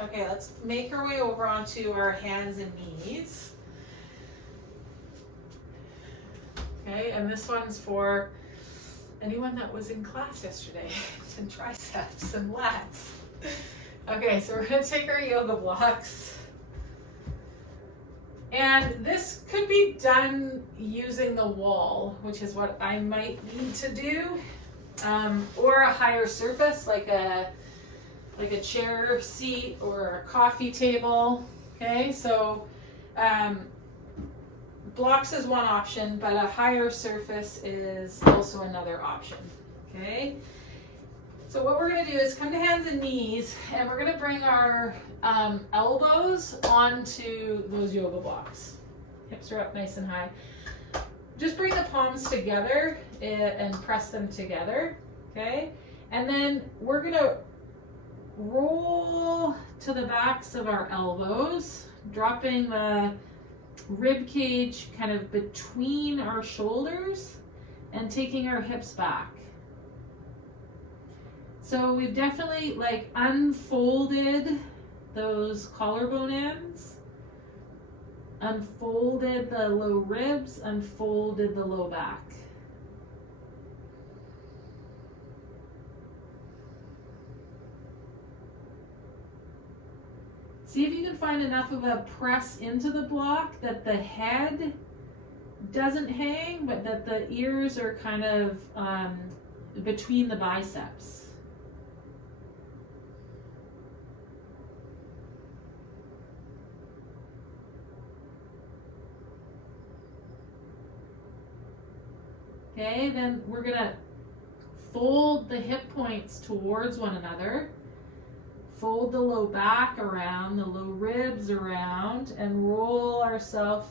Okay, let's make our way over onto our hands and knees. Okay, and this one's for anyone that was in class yesterday, and triceps and lats. Okay, so we're gonna take our yoga blocks. And this could be done using the wall, which is what I might need to do, or a higher surface like a chair seat or a coffee table. Okay, so blocks is one option, but a higher surface is also another option. Okay, so what we're going to do is come to hands and knees, and we're going to bring our elbows onto those yoga blocks. Hips are up nice and high. Just bring the palms together and press them together. Okay, and then we're going to roll to the backs of our elbows, dropping the rib cage kind of between our shoulders and taking our hips back. So we've definitely like unfolded those collarbone ends, unfolded the low ribs, unfolded the low back. See if you can find enough of a press into the block that the head doesn't hang, but that the ears are kind of between the biceps. Okay, then we're gonna fold the hip points towards one another. Fold the low back around, the low ribs around, and roll ourselves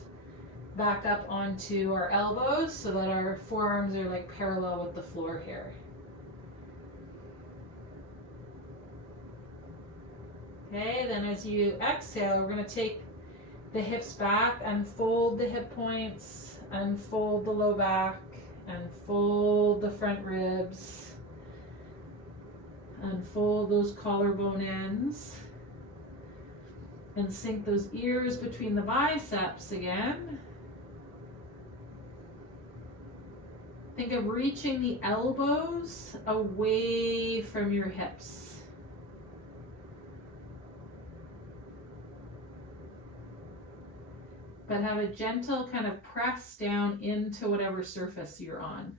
back up onto our elbows so that our forearms are like parallel with the floor here. Okay, then as you exhale, we're going to take the hips back, unfold the hip points, unfold the low back, unfold the front ribs. Unfold those collarbone ends and sink those ears between the biceps again. Think of reaching the elbows away from your hips. But have a gentle kind of press down into whatever surface you're on.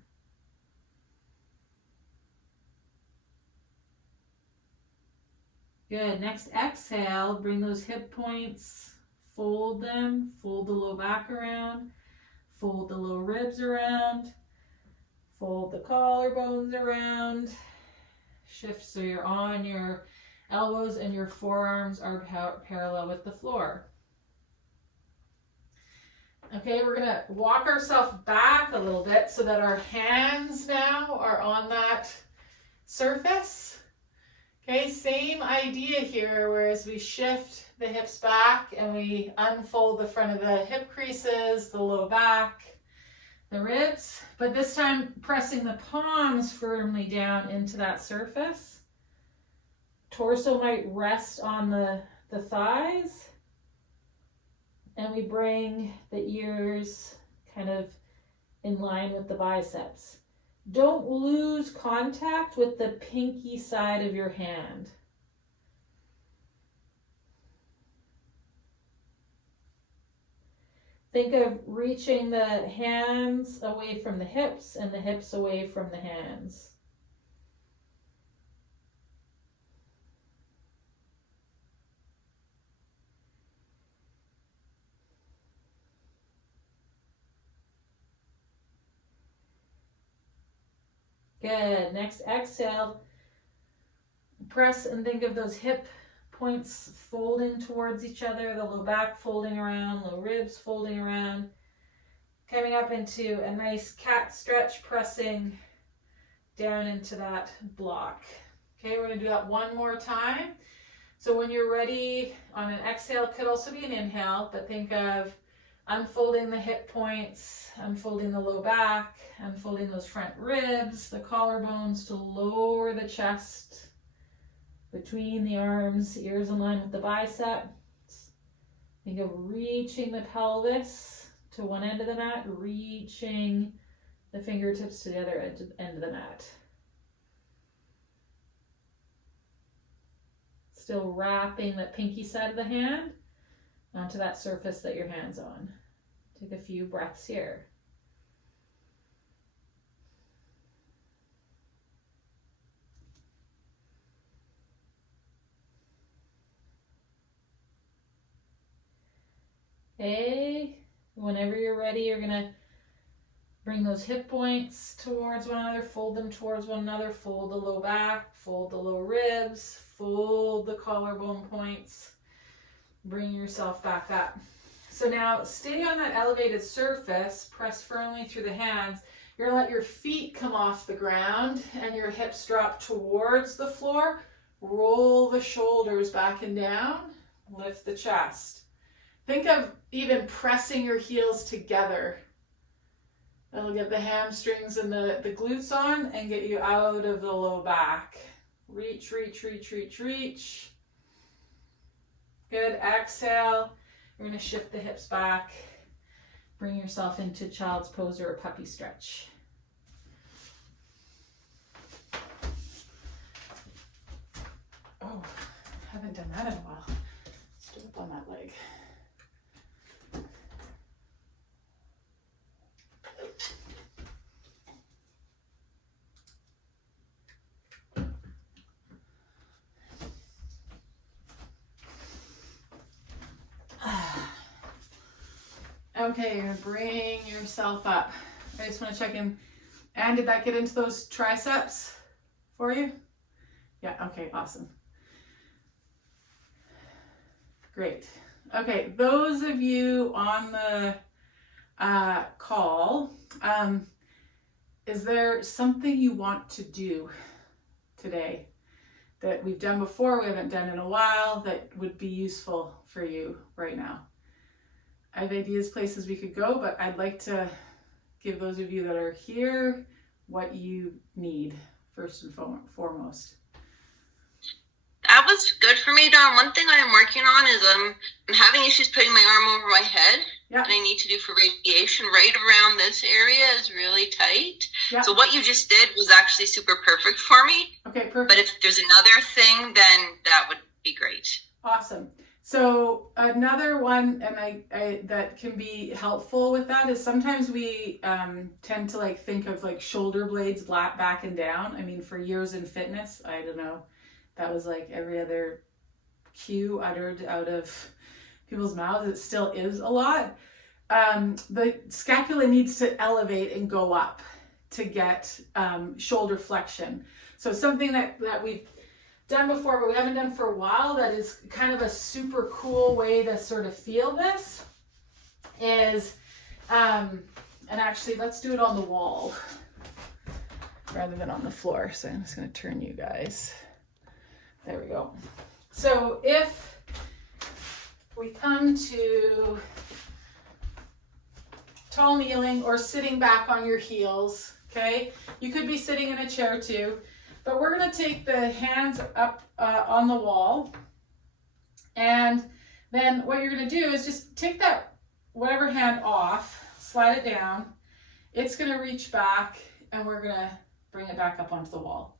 Good. Next exhale, bring those hip points, fold them, fold the low back around, fold the low ribs around, fold the collarbones around, shift so you're on your elbows and your forearms are parallel with the floor. Okay, we're gonna walk ourselves back a little bit so that our hands now are on that surface. Okay, same idea here, whereas we shift the hips back and we unfold the front of the hip creases, the low back, the ribs, but this time pressing the palms firmly down into that surface. Torso might rest on the thighs, and we bring the ears kind of in line with the biceps. Don't lose contact with the pinky side of your hand. Think of reaching the hands away from the hips and the hips away from the hands. Good. Next exhale, press and think of those hip points folding towards each other, the low back folding around, low ribs folding around, coming up into a nice cat stretch, pressing down into that block. Okay, we're going to do that one more time. So when you're ready on an exhale, could also be an inhale, but think of unfolding the hip points, unfolding the low back, unfolding those front ribs, the collarbones to lower the chest, between the arms, ears in line with the biceps. Think of reaching the pelvis to one end of the mat, reaching the fingertips to the other end of the mat. Still wrapping the pinky side of the hand onto that surface that your hand's on. Take a few breaths here. Okay, whenever you're ready, you're gonna bring those hip points towards one another, fold them towards one another, fold the low back, fold the low ribs, fold the collarbone points, bring yourself back up. So now stay on that elevated surface, press firmly through the hands. You're gonna let your feet come off the ground and your hips drop towards the floor. Roll the shoulders back and down, lift the chest. Think of even pressing your heels together. That'll get the hamstrings and the glutes on and get you out of the low back. Reach, reach, reach, reach, reach. Good, exhale. You're gonna shift the hips back. Bring yourself into child's pose or a puppy stretch. Oh, haven't done that in a while. Stood up on that leg. Okay, you're gonna bring yourself up. I just want to check in. And did that get into those triceps for you? Yeah, okay, awesome. Great. Okay, those of you on the call, is there something you want to do today that we've done before, we haven't done in a while, that would be useful for you right now? I have ideas, places we could go, but I'd like to give those of you that are here what you need first and foremost. That was good for me, Dawn. One thing I am working on is I'm having issues putting my arm over my head. Yeah. And I need to do for radiation. Right around this area is really tight. Yeah. So what you just did was actually super perfect for me. Okay, perfect. But if there's another thing, then that would be great. Awesome. So another one, and I that can be helpful with that, is sometimes we tend to like think of like shoulder blades back and down. I mean, for years in fitness, I don't know, that was like every other cue uttered out of people's mouths. It still is a lot. The scapula needs to elevate and go up to get shoulder flexion. So something that we've done before, but we haven't done for a while, that is kind of a super cool way to sort of feel this is, and actually let's do it on the wall rather than on the floor. So I'm just going to turn you guys. There we go. So if we come to tall kneeling or sitting back on your heels, okay? You could be sitting in a chair too. But we're going to take the hands up on the wall, and then what you're going to do is just take that whatever hand off, slide it down. It's going to reach back, and we're going to bring it back up onto the wall.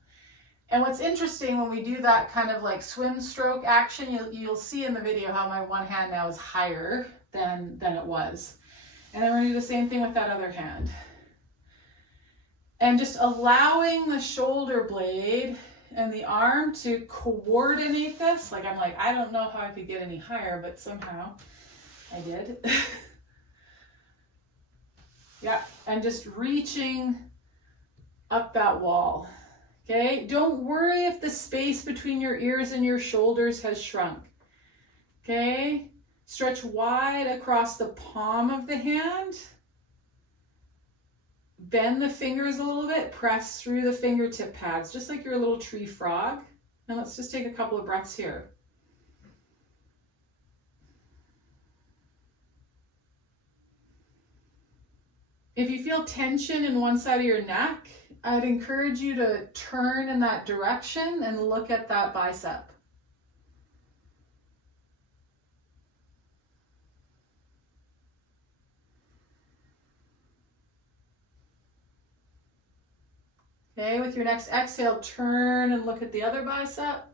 And what's interesting when we do that kind of like swim stroke action, you'll see in the video how my one hand now is higher than it was. And then we're going to do the same thing with that other hand. And just allowing the shoulder blade and the arm to coordinate this. Like, I'm like, I don't know how I could get any higher, but somehow I did. Yeah, and just reaching up that wall. Okay, don't worry if the space between your ears and your shoulders has shrunk. Okay, stretch wide across the palm of the hand. Bend the fingers a little bit, press through the fingertip pads, just like you're a little tree frog. Now let's just take a couple of breaths here. If you feel tension in one side of your neck, I'd encourage you to turn in that direction and look at that bicep. Okay, with your next exhale, turn and look at the other bicep.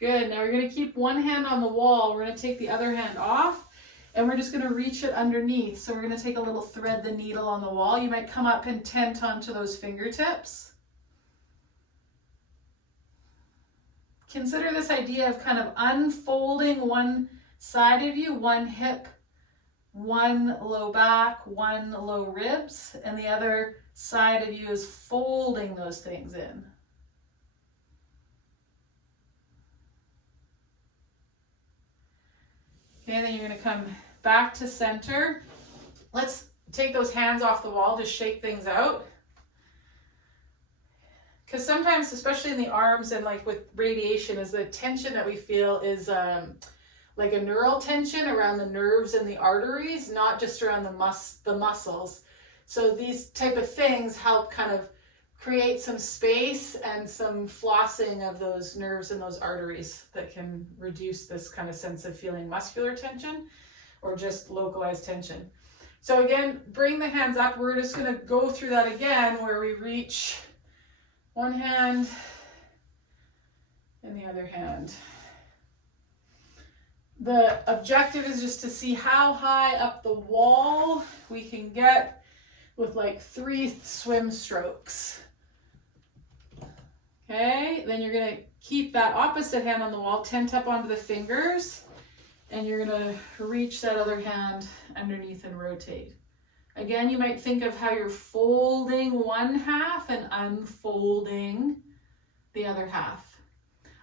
Good. Now we're going to keep one hand on the wall. We're going to take the other hand off and we're just going to reach it underneath. So we're going to take a little thread the needle on the wall. You might come up and tent onto those fingertips. Consider this idea of kind of unfolding one side of you, one hip, one low back, one low ribs, and the other side of you is folding those things in. Okay, then you're going to come back to center. Let's take those hands off the wall, just shake things out. Because sometimes, especially in the arms and like with radiation, is the tension that we feel is like a neural tension around the nerves and the arteries, not just around the muscles. So these type of things help kind of create some space and some flossing of those nerves and those arteries that can reduce this kind of sense of feeling muscular tension or just localized tension. So again, bring the hands up. We're just going to go through that again where we reach one hand and the other hand. The objective is just to see how high up the wall we can get with like 3 swim strokes. Okay, then you're going to keep that opposite hand on the wall, tent up onto the fingers, and you're going to reach that other hand underneath and rotate. Again, you might think of how you're folding one half and unfolding the other half.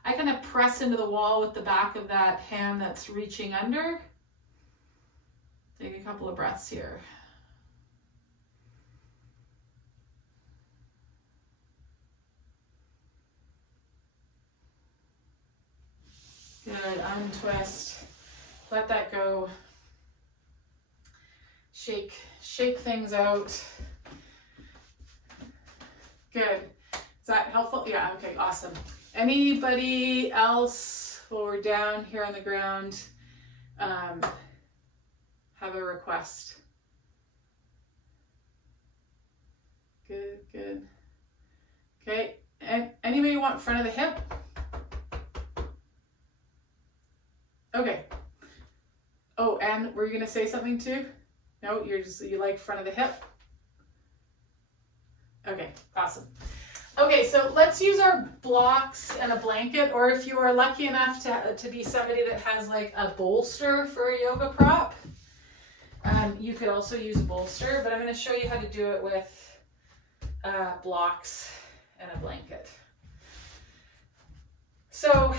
I kind of press into the wall with the back of that hand that's reaching under. Take a couple of breaths here. Good, untwist, let that go. Shake things out. Good, is that helpful? Yeah, okay, awesome. Anybody else, while we're down here on the ground, have a request? Good. Okay, and anybody want front of the hip? Okay. Oh, and were you gonna say something too? No, you like front of the hip? Okay, awesome. Okay, so let's use our blocks and a blanket, or if you are lucky enough to be somebody that has like a bolster for a yoga prop, you could also use a bolster, but I'm going to show you how to do it with blocks and a blanket. So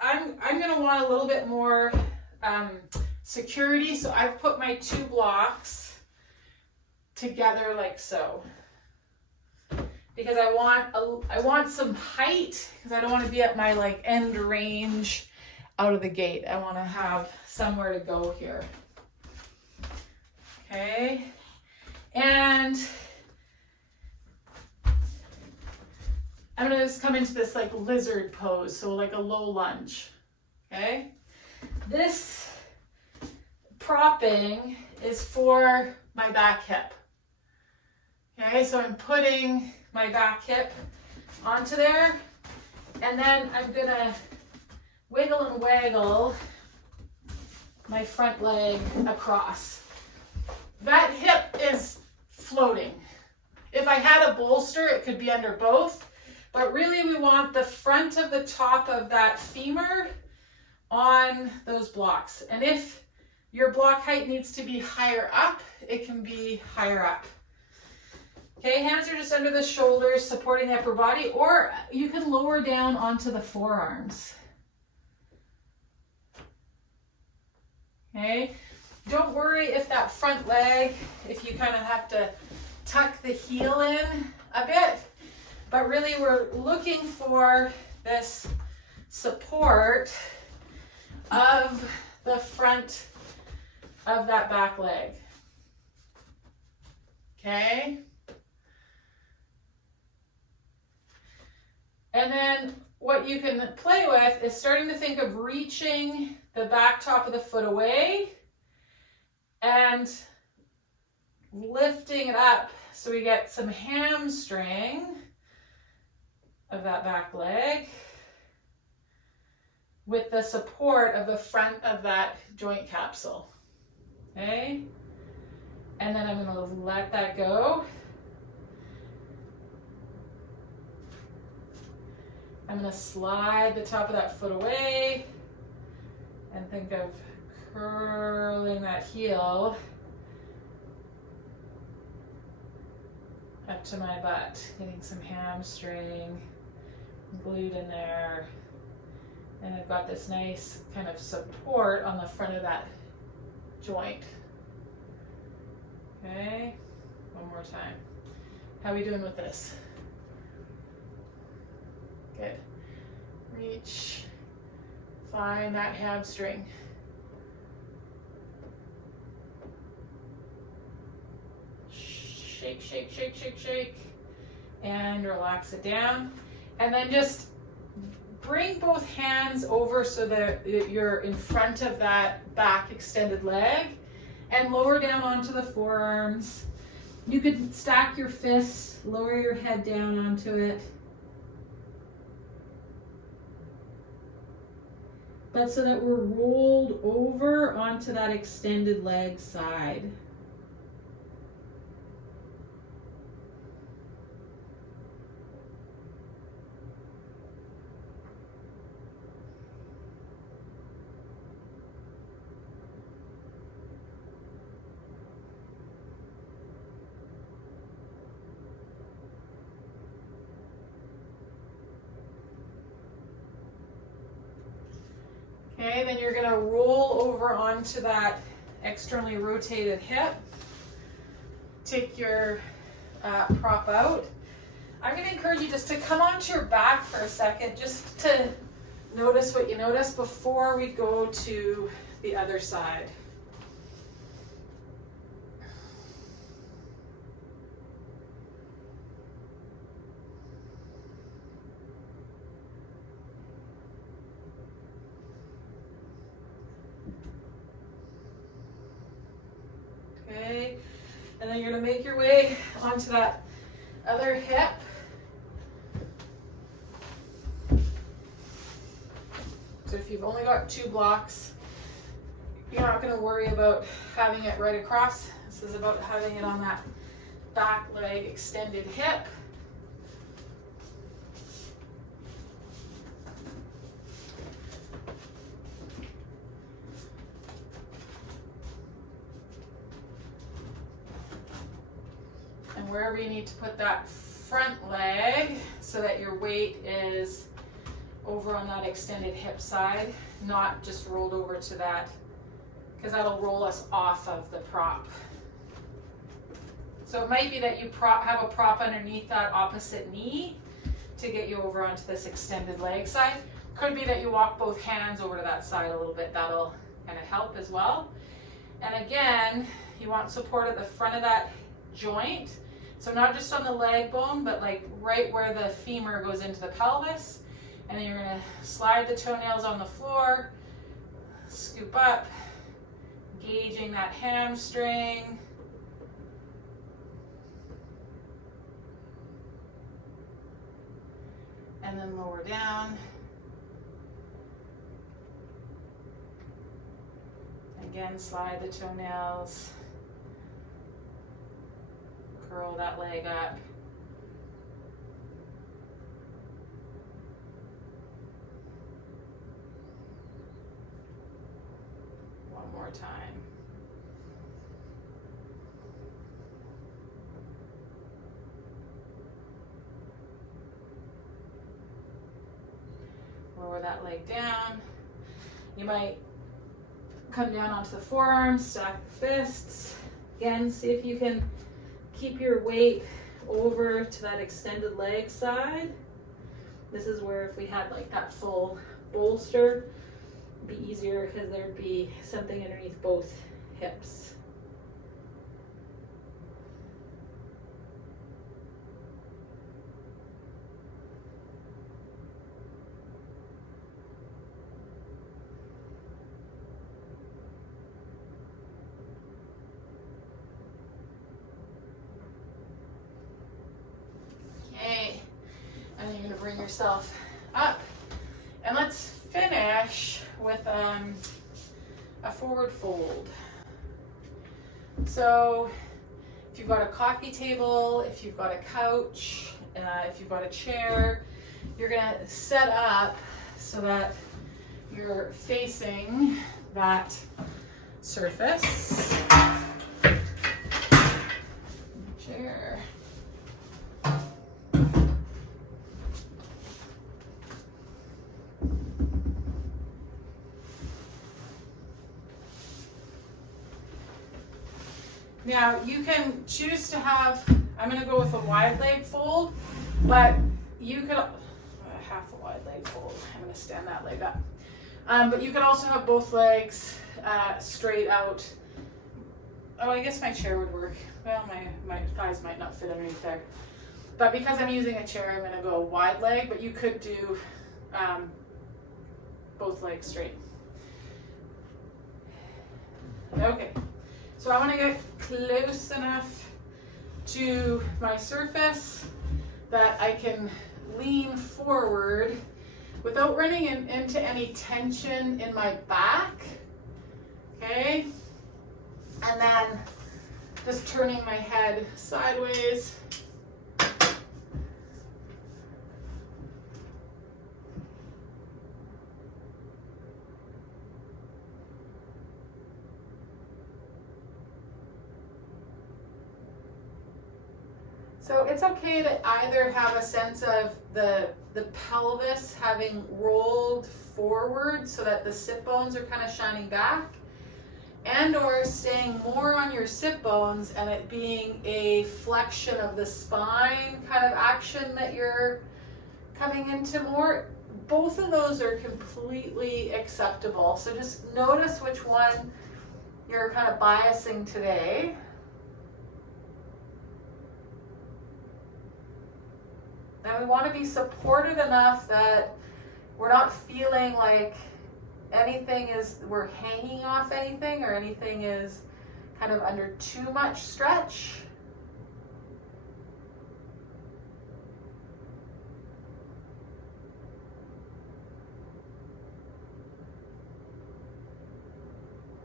I'm going to want a little bit more security, so I've put my 2 blocks together like so. Because I want some height, because I don't want to be at my like end range out of the gate. I want to have somewhere to go here. Okay. And I'm going to just come into this like lizard pose, so like a low lunge. Okay. This propping is for my back hip. Okay, so I'm putting my back hip onto there, and then I'm gonna wiggle and waggle my front leg across. That hip is floating. If I had a bolster, it could be under both, but really we want the front of the top of that femur on those blocks. And if your block height needs to be higher up, it can be higher up. Okay, hands are just under the shoulders, supporting the upper body, or you can lower down onto the forearms. Okay, don't worry if that front leg, if you kind of have to tuck the heel in a bit, but really we're looking for this support of the front of that back leg. Okay? And then what you can play with is starting to think of reaching the back top of the foot away and lifting it up so we get some hamstring of that back leg with the support of the front of that joint capsule. Okay? And then I'm going to let that go. I'm going to slide the top of that foot away and think of curling that heel up to my butt, getting some hamstring glued in there. And I've got this nice kind of support on the front of that joint. Okay, one more time. How are we doing with this? Good. Reach, find that hamstring. Shake, shake, shake, shake, shake, and relax it down. And then just bring both hands over so that you're in front of that back extended leg and lower down onto the forearms. You could stack your fists, lower your head down onto it. But so that we're rolled over onto that extended leg side. Okay, then you're going to roll over onto that externally rotated hip. Take your prop out. I'm going to encourage you just to come onto your back for a second, just to notice what you notice before we go to the other side. Okay, and then you're going to make your way onto that other hip. So if you've only got 2 blocks, you're not going to worry about having it right across. This is about having it on that back leg extended hip. And wherever you need to put that front leg so that your weight is over on that extended hip side, not just rolled over to that, because that'll roll us off of the prop. So it might be that you have a prop underneath that opposite knee to get you over onto this extended leg side. Could be that you walk both hands over to that side a little bit. That'll kind of help as well. And again, you want support at the front of that joint. So not just on the leg bone, but like right where the femur goes into the pelvis. And then you're going to slide the toenails on the floor, scoop up, engaging that hamstring. And then lower down. Again, slide the toenails, curl that leg up. One more time. Lower that leg down. You might come down onto the forearms, stack the fists. Again, see if you can keep your weight over to that extended leg side. This is where if we had like that full bolster, it'd be easier because there'd be something underneath both hips. Okay, and then you're gonna bring yourself up, and let's finish with a forward fold. So if you've got a coffee table, if you've got a couch, if you've got a chair, you're gonna set up so that you're facing that surface. Chair. Now you can choose to have, I'm going to go with a wide leg fold, but you could, half a wide leg fold, I'm going to stand that leg up. But you could also have both legs straight out. Oh, I guess my chair would work. Well, my thighs might not fit underneath there. But because I'm using a chair, I'm going to go wide leg, but you could do both legs straight. Okay. So I want to get close enough to my surface that I can lean forward without running into any tension in my back. Okay? And then just turning my head sideways. So it's okay to either have a sense of the pelvis having rolled forward so that the sit bones are kind of shining back, and or staying more on your sit bones and it being a flexion of the spine kind of action that you're coming into more. Both of those are completely acceptable. So just notice which one you're kind of biasing today. And we want to be supported enough that we're not feeling like we're hanging off anything or anything is kind of under too much stretch.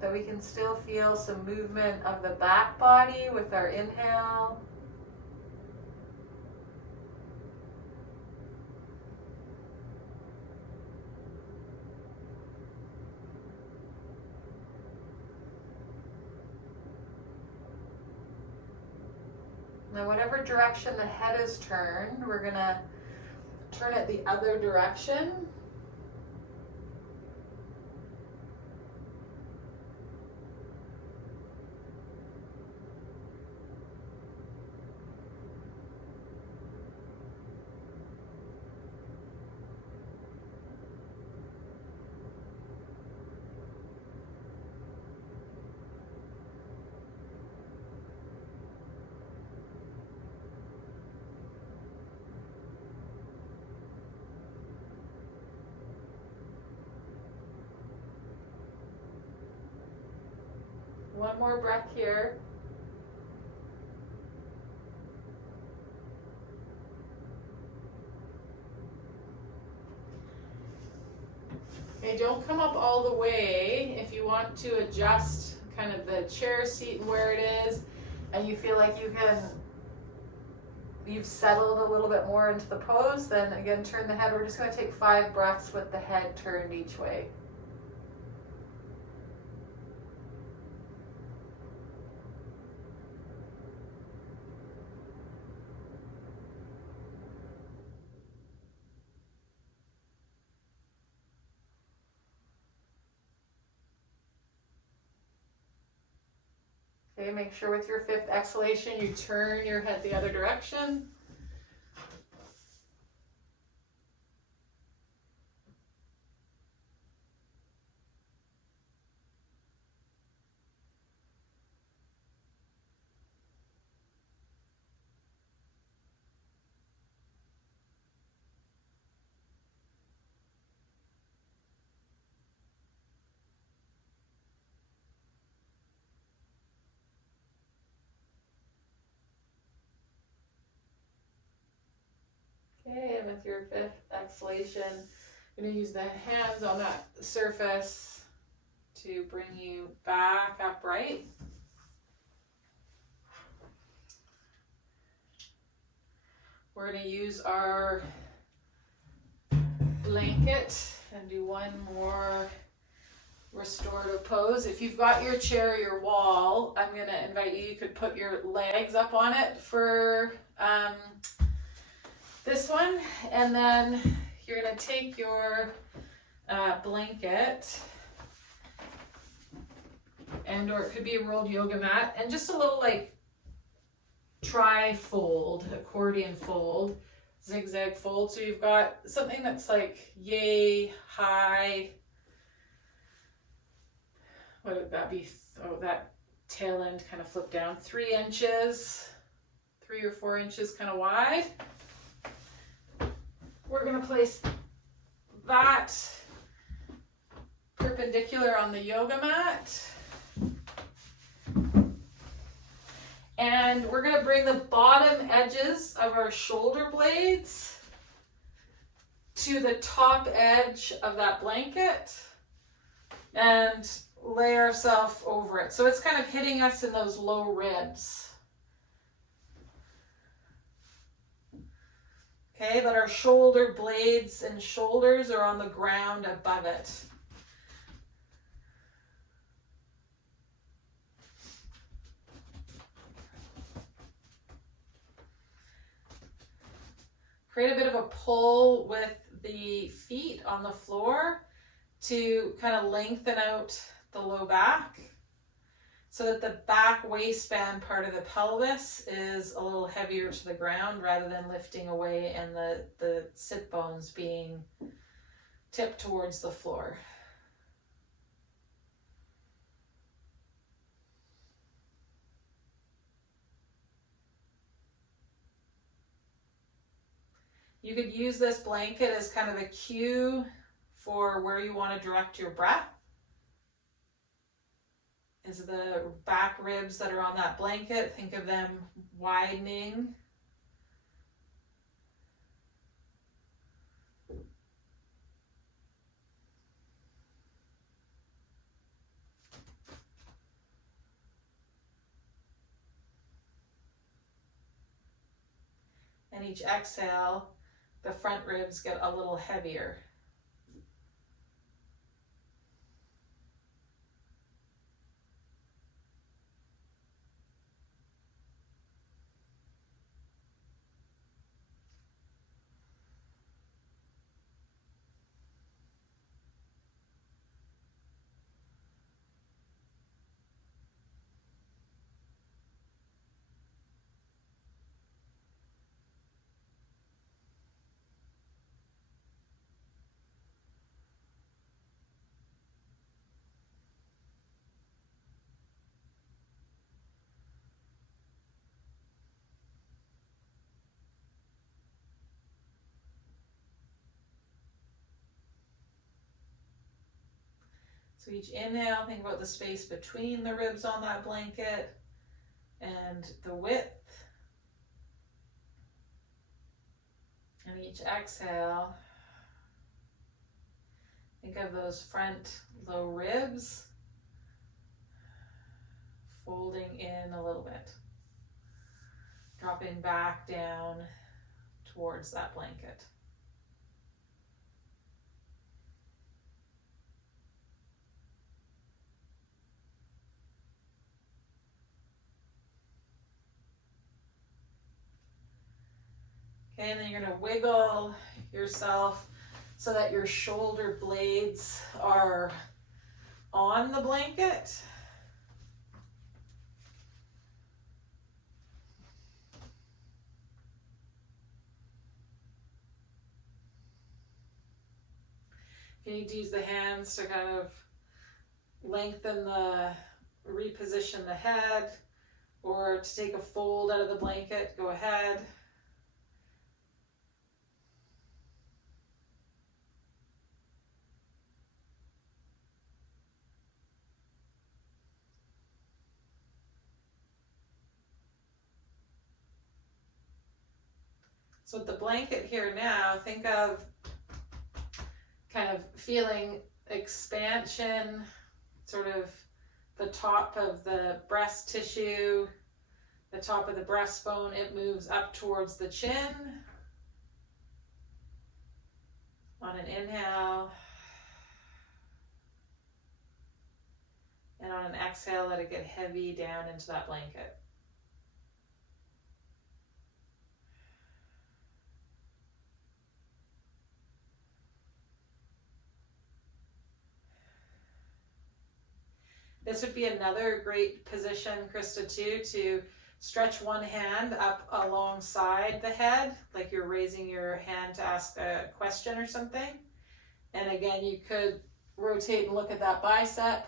That we can still feel some movement of the back body with our inhale. Now, whatever direction the head is turned, we're going to turn it the other direction. One more breath here. Okay, don't come up all the way. If you want to adjust kind of the chair seat and where it is, and you feel like you've settled a little bit more into the pose, then again, turn the head. We're just going to take 5 breaths with the head turned each way. Okay, make sure with your 5th exhalation you turn your head the other direction. Okay, and with your 5th exhalation, you're going to use the hands on that surface to bring you back upright. We're going to use our blanket and do one more restorative pose. If you've got your chair or your wall, I'm going to invite you could put your legs up on it for this one, and then you're going to take your blanket, and or it could be a rolled yoga mat, and just a little like tri-fold, accordion fold, zigzag fold. So you've got something that's like yay high. What would that be? Oh, that tail end kind of flip down 3 inches, 3 or 4 inches kind of wide. We're going to place that perpendicular on the yoga mat. And we're going to bring the bottom edges of our shoulder blades to the top edge of that blanket and lay ourselves over it. So it's kind of hitting us in those low ribs. Okay, but our shoulder blades and shoulders are on the ground above it. Create a bit of a pull with the feet on the floor to kind of lengthen out the low back so that the back waistband part of the pelvis is a little heavier to the ground rather than lifting away and the sit bones being tipped towards the floor. You could use this blanket as kind of a cue for where you want to direct your breath. Is the back ribs that are on that blanket, think of them widening. And each exhale, the front ribs get a little heavier. So each inhale, think about the space between the ribs on that blanket and the width. And each exhale, think of those front low ribs folding in a little bit, dropping back down towards that blanket. Okay, and then you're going to wiggle yourself so that your shoulder blades are on the blanket. You need to use the hands to kind of lengthen reposition the head, or to take a fold out of the blanket, go ahead. So with the blanket here now, think of kind of feeling expansion, sort of the top of the breast tissue, the top of the breastbone, it moves up towards the chin. On an inhale. And on an exhale, let it get heavy down into that blanket. This would be another great position, Krista, too, to stretch one hand up alongside the head, like you're raising your hand to ask a question or something. And again, you could rotate and look at that bicep.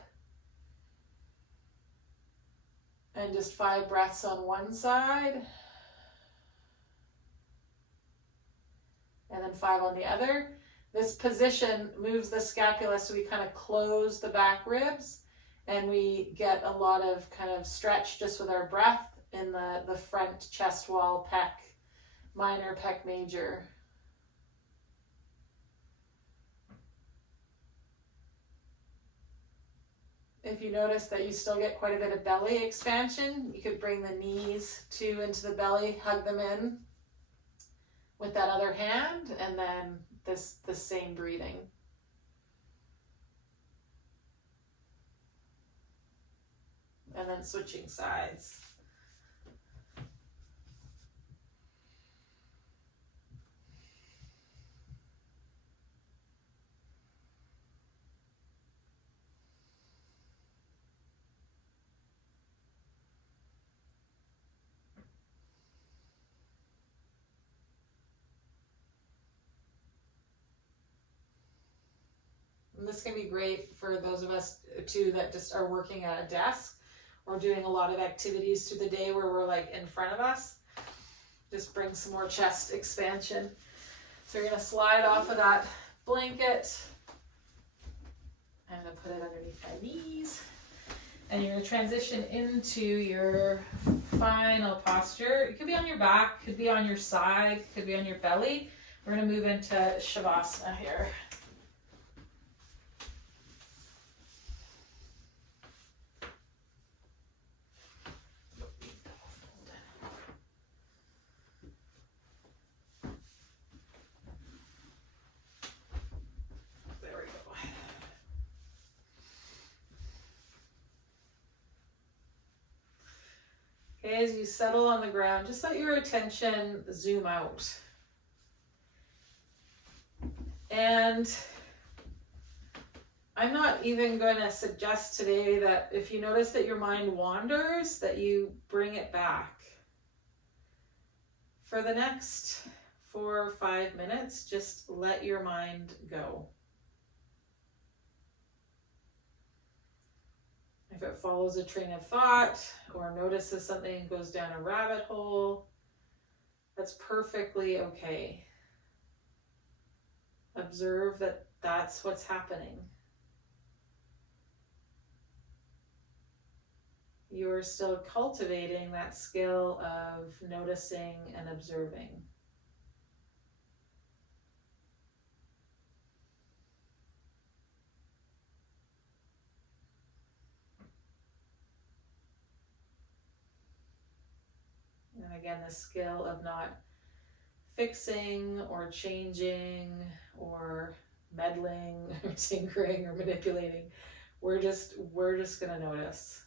And just 5 breaths on one side. And then 5 on the other. This position moves the scapula, so we kind of close the back ribs. And we get a lot of kind of stretch just with our breath in the front chest wall, pec minor, pec major. If you notice that you still get quite a bit of belly expansion, you could bring the knees into the belly, hug them in with that other hand, and then the same breathing. And then switching sides. And this can be great for those of us too that just are working at a desk or doing a lot of activities through the day where we're like in front of us. Just bring some more chest expansion. So you're going to slide off of that blanket. I'm going to put it underneath my knees. And you're going to transition into your final posture. It could be on your back, could be on your side, could be on your belly. We're going to move into Shavasana here. Okay, as you settle on the ground, just let your attention zoom out. And I'm not even going to suggest today that if you notice that your mind wanders, that you bring it back. For the next 4 or 5 minutes, just let your mind go. If it follows a train of thought or notices something and goes down a rabbit hole, that's perfectly okay. Observe that that's what's happening. You're still cultivating that skill of noticing and observing. And again, the skill of not fixing or changing or meddling or tinkering or manipulating. We're just going to notice.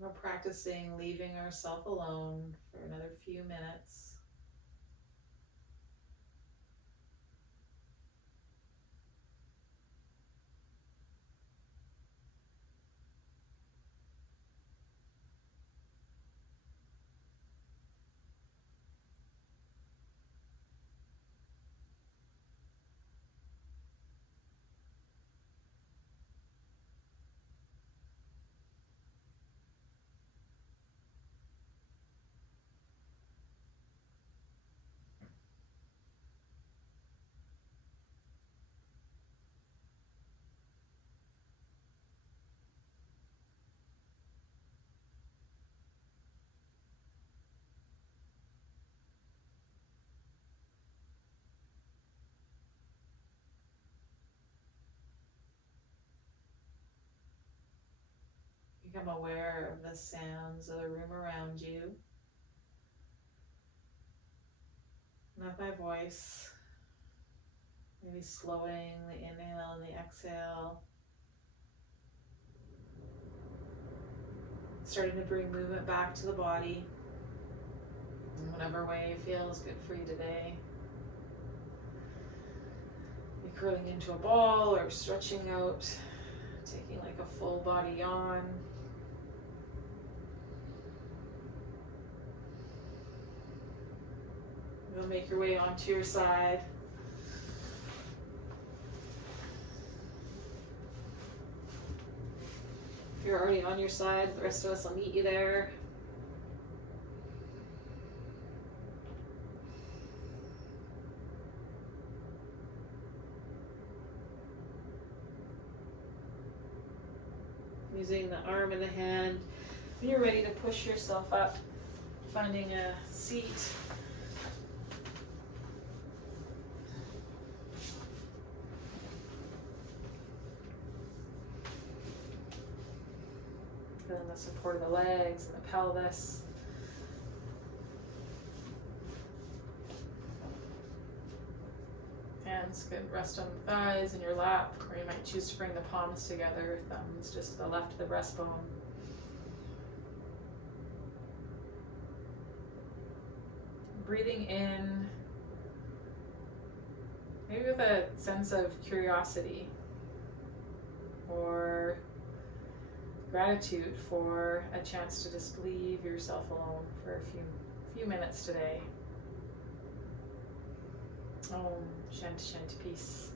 We're practicing leaving ourselves alone for another few minutes. Become aware of the sounds of the room around you. Not my voice. Maybe slowing the inhale and the exhale. Starting to bring movement back to the body in whatever way feels good for you today. Maybe curling into a ball or stretching out, taking like a full body yawn. You'll make your way onto your side. If you're already on your side, the rest of us will meet you there. Using the arm and the hand. When you're ready to push yourself up, finding a seat. Feeling the support of the legs and the pelvis. Hands could rest on the thighs in your lap, or you might choose to bring the palms together, thumbs just to the left of the breastbone. Breathing in, maybe with a sense of curiosity or gratitude for a chance to just leave yourself alone for a few minutes today. Om Shanti Shanti, peace.